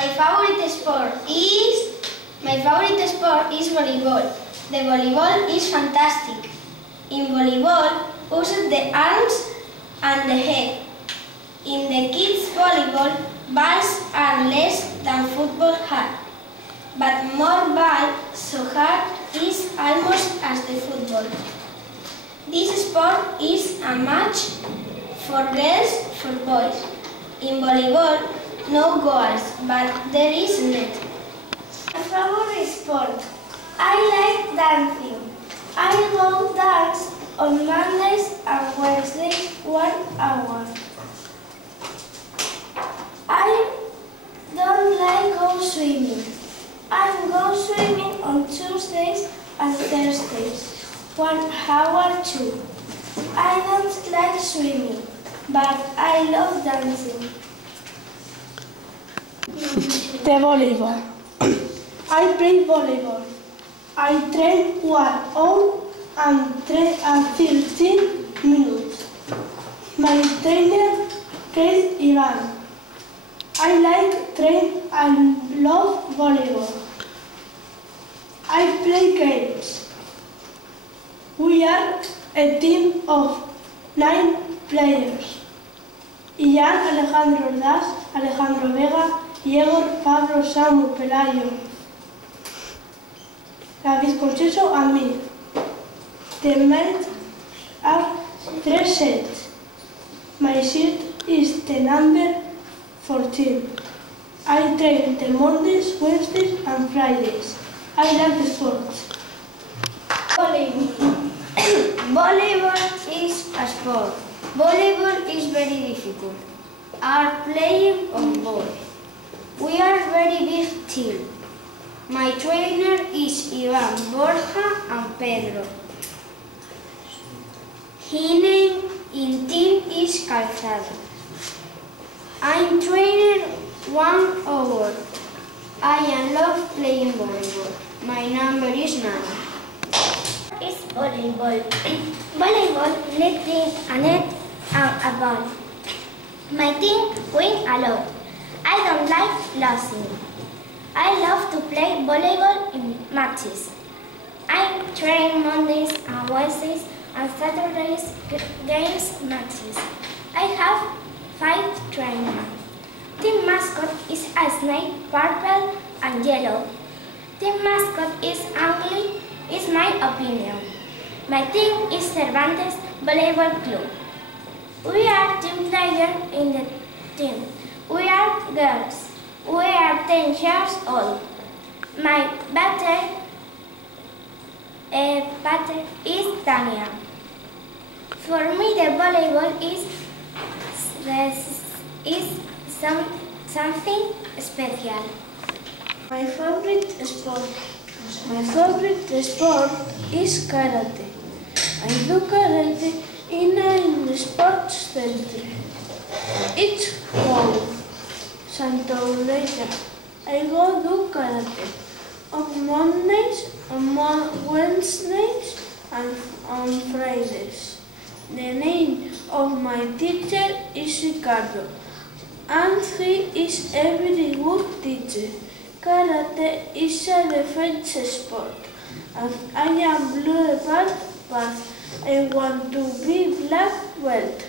My favorite sport is volleyball. The volleyball is fantastic. In volleyball, use the arms and the head. In the kids' volleyball, balls are less than football hard, but more ball, so hard is almost as the football. This sport is a match for girls, for boys. In volleyball, no goals, but there is net. My favorite sport. I like dancing. I go dance on Mondays and Wednesdays 1 hour. I don't like go swimming. I go swimming on Tuesdays and Thursdays 1 hour too. I don't like swimming, but I love dancing. The volleyball. I play volleyball. I train 1 hour and 13 minutes. My trainer is Ivan. I like train and love volleyball. I play games. We are a team of 9 players. Ian, Alejandro Ordaz, Alejandro Vega, Igor, Pablo, Samu, Pelayo, David Conceso and me. The men are 3 sets. My shirt is the number 14. I train the Mondays, Wednesdays and Fridays. I like the sports. Volleyball. Volleyball is a sport. Volleyball is very difficult. Are playing on ball. We are very big team. My trainer is Ivan, Borja and Pedro. His name in team is Calzado. I'm trainer 1 hour. I love playing volleyball. My number is 9. It's volleyball. Volleyball needing a net and a ball. My team win a lot. I don't like losing. I love to play volleyball in matches. I train Mondays and Wednesdays and Saturdays games matches. I have 5 trainers. Team mascot is a snake, purple and yellow. Team mascot is ugly, is my opinion. My team is Cervantes Volleyball Club. We are team players in the team. We are girls. We are 10 years old. My batter is Tania. For me, the volleyball is something special. My favorite sport is karate. I do karate in a sports center. It's called Santa Eulalia. I go do karate on Mondays, on Wednesdays and on Fridays. The name of my teacher is Ricardo and he is a very good teacher. Karate is a defense sport and I am blue belt, but I want to be black belt.